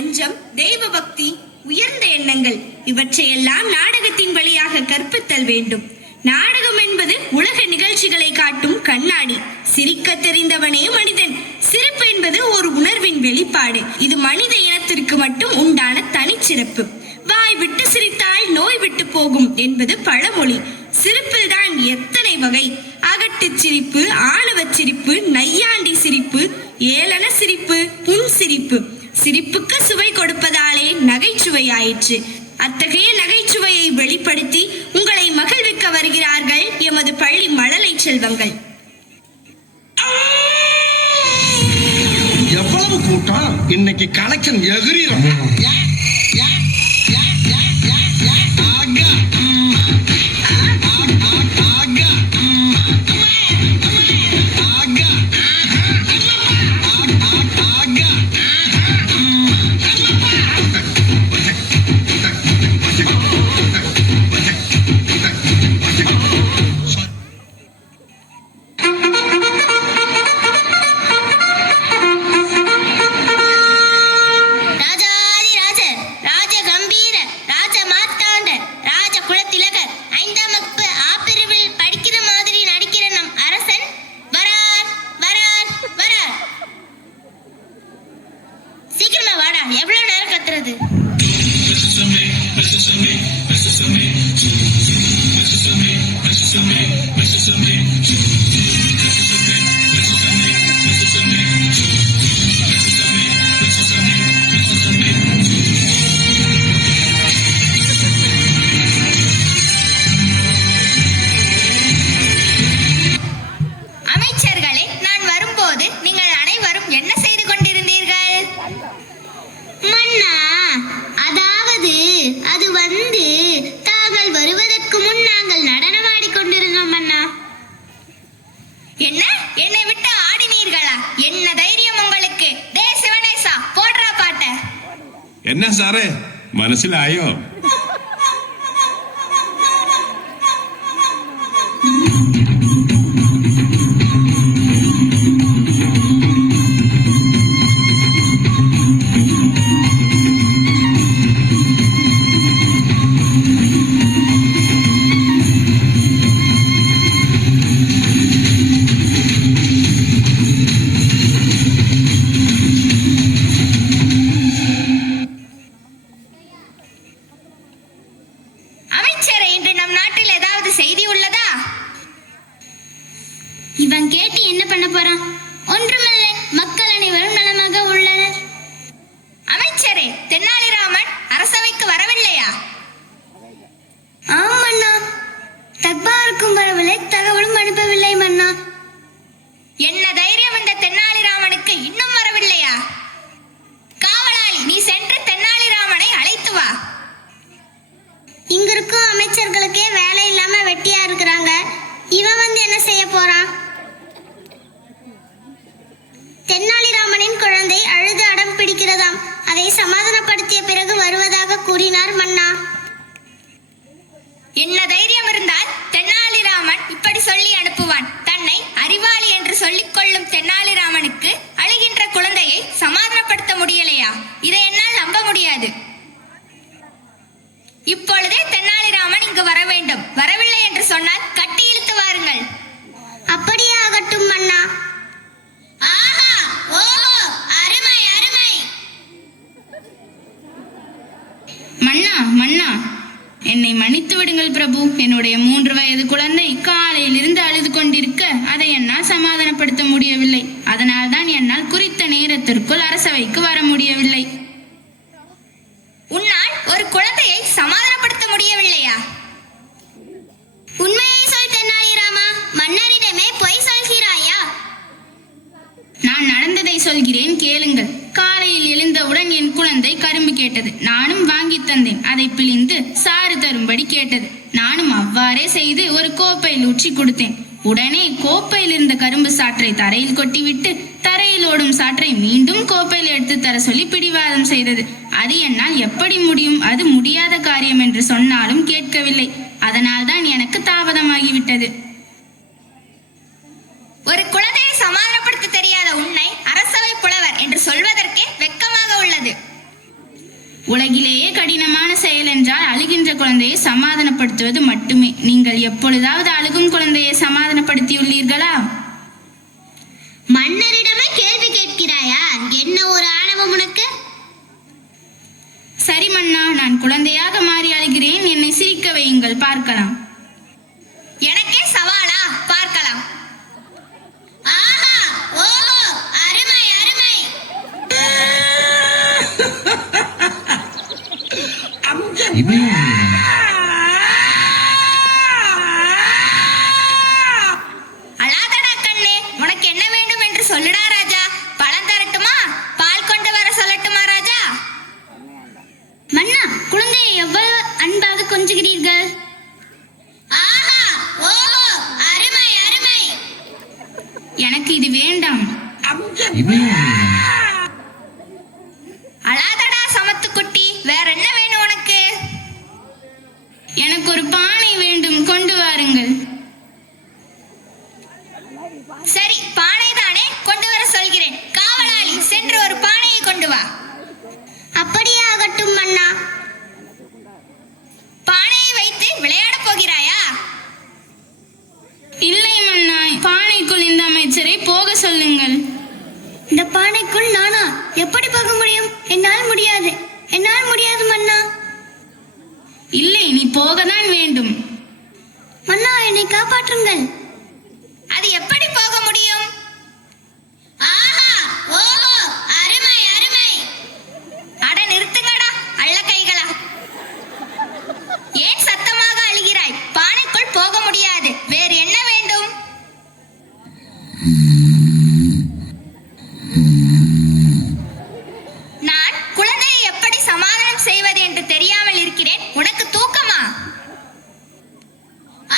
நெஞ்சம், தெய்வ பக்தி, உயர்ந்த எண்ணங்கள் இவற்றையெல்லாம் நாடகத்தின் வழியாக கற்பித்தல் வேண்டும். நாடகம் என்பது உலக நிகழ்ச்சிகளை காட்டும் கண்ணாடி. சிரிக்க தெரிந்தவனே மனிதன். சிரிப்பு என்பது ஒரு உணர்வின் வெளிப்பாடு. இது மனித இனத்திற்கு மட்டும் உண்டான தனிச்சிறப்பு. வாய் விட்டு சிரித்தால் நோய் விட்டு போகும் என்பது பழமொழி. சிரிப்பில் தான் எத்தனை வகை! அகட்டு சிரிப்பு, ஆணவ சிரிப்பு, நையாண்டி சிரிப்பு, ஏளன சிரிப்பு, புன் சிரிப்பு. சிரிப்புக்கு சுவை கொடுப்பதாலே நகைச்சுவை ஆயிற்று. அத்தகைய நகைச்சுவையை வெளிப்படுத்தி உங்களை மகிழ்விக்க வருகிறார்கள் எமது பள்ளி மழலை செல்வங்கள். எவ்வளவு கூட்டம்! இன்னைக்கு கலெக்ஷன் எகிரிரும். எவ்வளவு நேரம் கத்துறது? அமைச்சர்களே, நான் வரும்போது நீங்கள் அனைவரும் என்ன செய்து கொண்டிருந்தீர்கள்? மன்னா, அதாவது அது வந்து தாங்கள் வருவதற்கு முன் நாங்கள் நடனமாடி கொண்டிருந்தோம் மன்னா. என்ன, என்னை விட்டு ஆடினீர்களா? என்ன தைரியம் உங்களுக்கு? டே சிவனேசா, போடுறா பாட்ட. என்ன സാറേ, മനസ്സിലായോ? அமைச்சரே, இன்று நம் நாட்டில் ஏதாவது செய்தி உள்ளதா? இவன் கேட்டு என்ன பண்ண போறான்? ஒன்றுமில்லை, மக்கள் அனைவரும் நலமாக உள்ளனர். அமைச்சரே, தென்னாலிராமன் அரசவைக்கு வரவில்லையா? ஆம் மன்னா, தக்பாருக்கும் வரவில்லை, தகவலும் அனுப்பவில்லை மன்னா. என்ன தைரியம் இந்த தென்னாலிராமனுக்கு இன்னும் வரவில்லையா? காவலாளி, நீ சென்று தென்னாலிராமனை அழைத்து வா. இங்க இருக்கும் அமைச்சர்களுக்கே வேலை இல்லாம வெட்டியா இருக்கிறாங்க. இவன் வந்து என்ன செய்ய போறான்? தென்னாலிராமனின் குழந்தை அழுது அடம் பிடிக்கிறதாம். அதை சமாதானப்படுத்திய பிறகு வருவதாக கூறினார் மன்னா. என்ன தைரியம் இருந்தால் தென்னாலிராமன் இப்படி சொல்லி அனுப்புவான்? தன்னை அறிவாளி என்று சொல்லிக் கொள்ளும் தென்னாலிராமனுக்கு அழுகின்ற குழந்தையை சமாதானப்படுத்த முடியலையா? இதை என்னால் நம்ப முடியாது. இப்பொழுதே தென்னாலிராமன் இங்கு வர வேண்டும். வரவில்லை என்று சொன்னால் கட்டி இழுத்து வாருங்கள். அப்படியே ஆகட்டும் மன்னா. ஆஹா, ஓஹோ, அருமை அருமை. மன்னா, மன்னா, என்னை மன்னித்து விடுங்கள் பிரபு. என்னுடைய 3 வயது குழந்தை காலையில் இருந்து அழுது கொண்டிருக்க அதை என்னால் சமாதானப்படுத்த முடியவில்லை. அதனால் தான் என்னால் குறித்த நேரத்திற்குள் அரசவைக்கு வர முடியவில்லை. உன்னால் ஒரு குழந்தையை சமாதானப்படுத்த முடியவில்லையா? உண்மையை சொல் தென்னாலிராமா, மன்னரிடமே பொய் சொல்கிறாயா? நான் நடந்ததை சொல்கிறேன், கேளுங்கள். காலையில் எழுந்தவுடன் என் குழந்தை கரும்பு கேட்டது. நானும் வாங்கி தந்தேன். அதை பிழிந்து சாறு தரும்படி கேட்டது. நானும் அவ்வாறே செய்து ஒரு கோப்பையில் ஊற்றி கொடுத்தேன். உடனே கோப்பையில் இருந்த கரும்பு சாற்றை தரையில் கொட்டிவிட்டு தரையில் ஓடும் சாற்றை மீண்டும் கோப்பையில் எடுத்து தர சொல்லி பிடிவாதம் செய்தது. அது என்னால் எப்படி முடியும்? அது முடியாத காரியம் என்று சொன்னாலும் கேட்கவில்லை. அதனால் தான் எனக்கு தாமதமாகிவிட்டது. ஒரு குழந்தையை சமாதானப்படுத்த தெரியாத உன்னை அரசவை புலவர் என்று சொல்வதற்கே வெட்கமாக உள்ளது. செயல் என்றால் அழுகின்ற குழந்தையை சமாதானப்படுத்துவது மட்டுமே. நீங்கள் எப்பொழுதாவது அழுகும் குழந்தையை சமாதானப்படுத்தியுள்ளீர்களா? மன்னரிடமே கேள்வி கேட்கிறாயா? என்ன ஒரு ஆணவம் உனக்கு? சரி மன்னா, நான் குழந்தையாக மாறி அழுகிறேன். என்னை சிரிக்க வையுங்கள், பார்க்கலாம். எனக்கே சவாலா? பார்க்கலாம். ஆஹா, ஓஹோ, அருமை அருமை. அழாதடா கண்ணே, உனக்கு என்ன வேண்டும் என்று சொல்லுடா ராஜா. பழம் தரட்டுமா? பால் கொண்டு வர சொல்லட்டுமா ராஜா? மன்னா, குழந்தையை எவ்வளவு அன்பாக கொஞ்சுகிறீர்கள். ஆஹா, ஓஹோ, அருமை அருமை. எனக்கு இது வேண்டாம். அழாதடா சமத்துக்குட்டி, வேற என்ன வேணும் உனக்கு? எனக்கு ஒரு பானை வேண்டும், கொண்டு வாருங்கள். சரி, பானை தானே, கொண்டு வர சொல்கிறேன். காவலாளி, சென்று ஒரு பானையை கொண்டு வா. அப்படியே ஆகட்டும் மன்னா. பானையை வைத்து விளையாடப் போகிறாயா? இல்லை மன்னா, பானைக்குள் இந்த அமைச்சரை போக சொல்லுங்கள். இந்த பானைக்குள் நானா எப்படி போக முடியும்? என்னால் முடியாது, என்னால் முடியாது மன்னா. இல்லை, நீ போகத்தான் வேண்டும். மன்னா, என்னை காப்பாற்றுங்கள். அது எப்படி போக முடியும்? ஆஹா, ஓஹோ, அருமை அருமை. அட நிறுத்துங்கடா அள்ள கைகளா. ஏன் சத்தமாக அழுகிறாய்? பானைக்குள் போக முடியாது, வேறு என்ன வேண்டும்? நான் குழந்தையை எப்படி சமாதானம் செய்வது என்று தெரியாமல் இருக்கிறேன். உனக்கு தூக்கமா?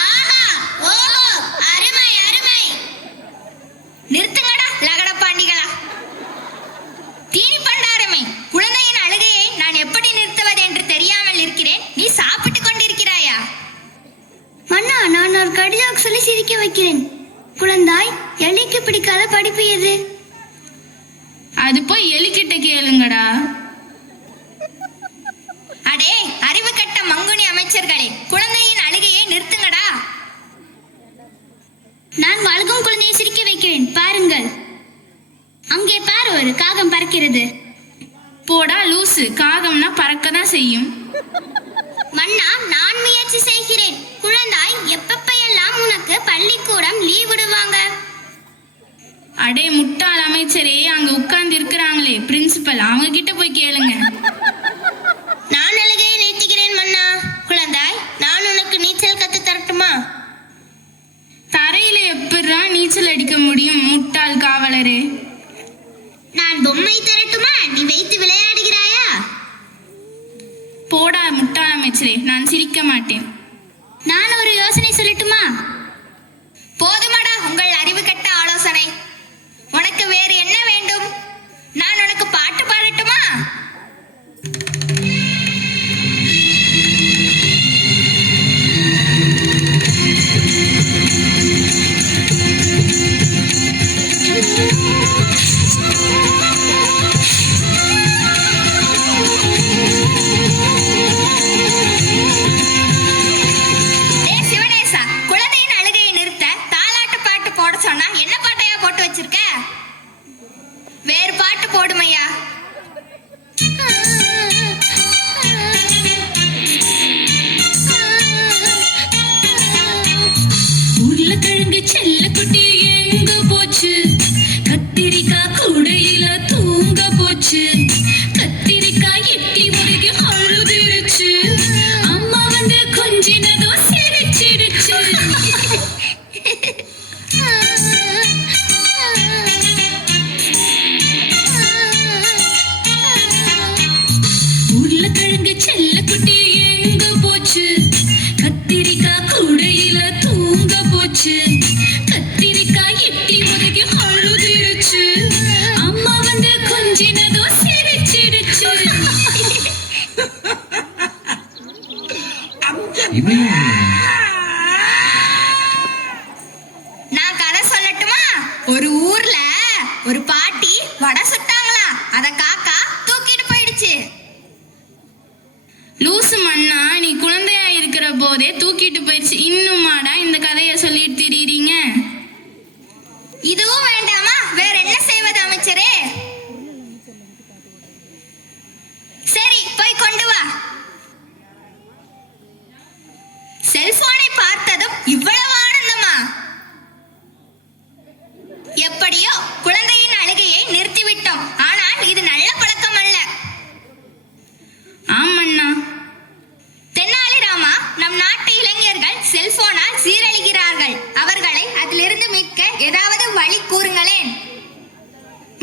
ஆஹா, ஓஹோ, அருமை அருமை. நிறுத்துங்கடா லகடப்பாண்டிகளா. தீனி பண்டாரமே, குழந்தையின் அழுகையை நான் எப்படி நிறுத்துவது என்று தெரியாமல் இருக்கிறேன். நீ சாப்பிட்டுக் கொண்டிருக்கிறாயா? மன்னா, நான் ஒரு கடிதம் சொல்லி சிரிக்க வைக்கிறேன். குழந்தாய், எலிக்கு பிடிக்காத படிப்பு எது? அது போய் எலிக்கிட்ட கேளுங்கடா. அடே அறிவு கட்ட மங்குனி அமைச்சர்களே, குழந்தையின் அழுகையை நிறுத்துங்கடா. நான் அழுகும் குழந்தையை சிரிக்க வைக்கிறேன், பாருங்கள். அங்கே பாரு, ஒரு காகம் பறக்கிறது. போடா லூசு, காகம்னா பறக்கதான் செய்யும். மன்னா, நான் முயற்சி செய்கிறேன். குழந்தாய், எப்பப்பெல்லாம் உனக்கு பள்ளிக்கூடம் லீவ் விடுவாங்க? அடே முட்டாள் அமைச்சரே, அங்க உட்கார்ந்து இருக்கிறாங்களே பிரின்சிபல், அவங்க கிட்ட போய் கேளுங்க. நான் அழுகையை நிறுத்துகிறேன் மன்னா. குழந்தாய், நான் உனக்கு நீச்சல் கத்து தரட்டுமா? தரையில எப்படிரா நீச்சல் அடிக்க முடியும், முட்டாள் காவலரே? நான் பொம்மை தரட்டுமா? நீ வைத்து விளையாடுகிறாயா? போடா முட்டாள் அமைச்சரே, நான் சிரிக்க மாட்டேன். நான் ஒரு யோசனை சொல்லட்டுமா? போதுமாடா உங்கள் அறிவு கட்ட ஆலோசனை. உனக்கு வேறு என்ன வேண்டும்? நான் உனக்கு பாட்டு பாடட்டுமா? டேய் சிவனேசா, குழந்தையின் அழுகையை நிறுத்த தாலாட்டு பாட்டு போட சொன்னா என்ன பாட்டையா போட்டு வச்சிருக்க? வேறு பாட்டு போடுமையா. உருளைக்கிழங்கு செல்ல குட்டி எங்க போச்சு? கத்திரிக்காய் கூடையில தூங்க போச்சு. கத்திரிக்காய் எட்டி முறைக்கு அழுதுருச்சு. அம்மா வந்து கொஞ்சினதோ சிரிச்சிடுச்சு. உருளைக்கிழங்கு செல்ல குட்டி எங்க போச்சு? கத்திரிக்காய் கூடையில தூங்க போச்சு. கத்திரிக்காய் எட்டி முறைக்கு அழுதுருச்சு. அம்மா வந்து கொஞ்சினதோ சிரிச்சிடுச்சு. நான் கதை சொல்லட்டுமா? ஒரு ஊர்ல ஒரு பாட்டி வடை சுட்டாங்களா, அத காக்கா தூக்கிட்டு போயிடுச்சு. லூசு வயசு மன்னா, நீ குழந்தையா இருக்கிற போதே தூக்கிட்டு போயிடுச்சு. இன்னுமாடா இந்த கதையை சொல்லிட்டு திரியிறீங்க? இதுவும் வேண்டாமா? வேற என்ன செய்வது அமைச்சரே? சரி, போய் கொண்டு வா. செல்போனை பார்த்ததும் இவ்வளவு ஆனந்தமா? எப்படியோ குழந்தையின் அழுகையை நிறுத்திவிட்டோம். ஆனால் இது நல்ல பழக்கம் அல்ல. ஆமண்ணா. தென்னாலிராமா, நம் நாட்டு இளைஞர்கள் செல்போனால் சீரழிகிறார்கள். அவர்களை அதிலிருந்து மீட்க ஏதாவது வழி கூறுங்களேன்.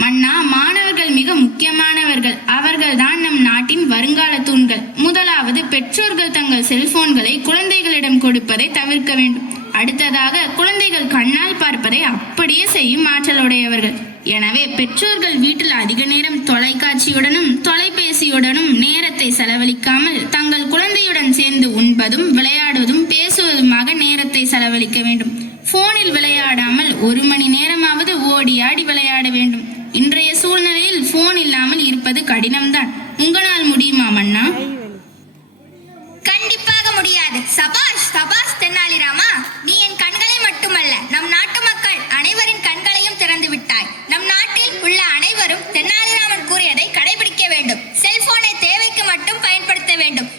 மன்னா, மாணவர்கள் மிக முக்கியமானவர்கள். அவர்கள் தான் நம் நாட்டின் வருங்கால தூண்கள். முதலாவது, பெற்றோர்கள் தங்கள் செல்போன்களை குழந்தைகளிடம் கொடுப்பதை தவிர்க்க வேண்டும். அடுத்ததாக, குழந்தைகள் கண்ணால் பார்ப்பதை அப்படியே செய்யும் ஆற்றலுடையவர்கள். எனவே பெற்றோர்கள் வீட்டில் அதிக நேரம் தொலைக்காட்சியுடனும் தொலைபேசியுடனும் நேரத்தை செலவழிக்காமல் தங்கள் குழந்தையுடன் சேர்ந்து உண்பதும் விளையாடுவதும் பேசுவதுமாக நேரத்தை செலவழிக்க வேண்டும். போனில் விளையாடாமல் 1 மணி நேரமாவது ஓடி ஆடி விளையாட வேண்டும். இன்றைய சூழ்நிலையில் போன் இல்லாமல் இருப்பது கடினம்தான். உங்களால் முடியுமா மன்னா? கண்டிப்பாக முடியாது. சபாஷ் சபாஷ் தென்னாலிராமா, நீ என் கண்களை மட்டுமல்ல, நம் நாட்டு மக்கள் அனைவரின் கண்களையும் திறந்து விட்டாய். நம் நாட்டில் உள்ள அனைவரும் தென்னாலிராமன் கூறியதை கடைபிடிக்க வேண்டும். செல்போனை தேவைக்கு மட்டும் பயன்படுத்த வேண்டும்.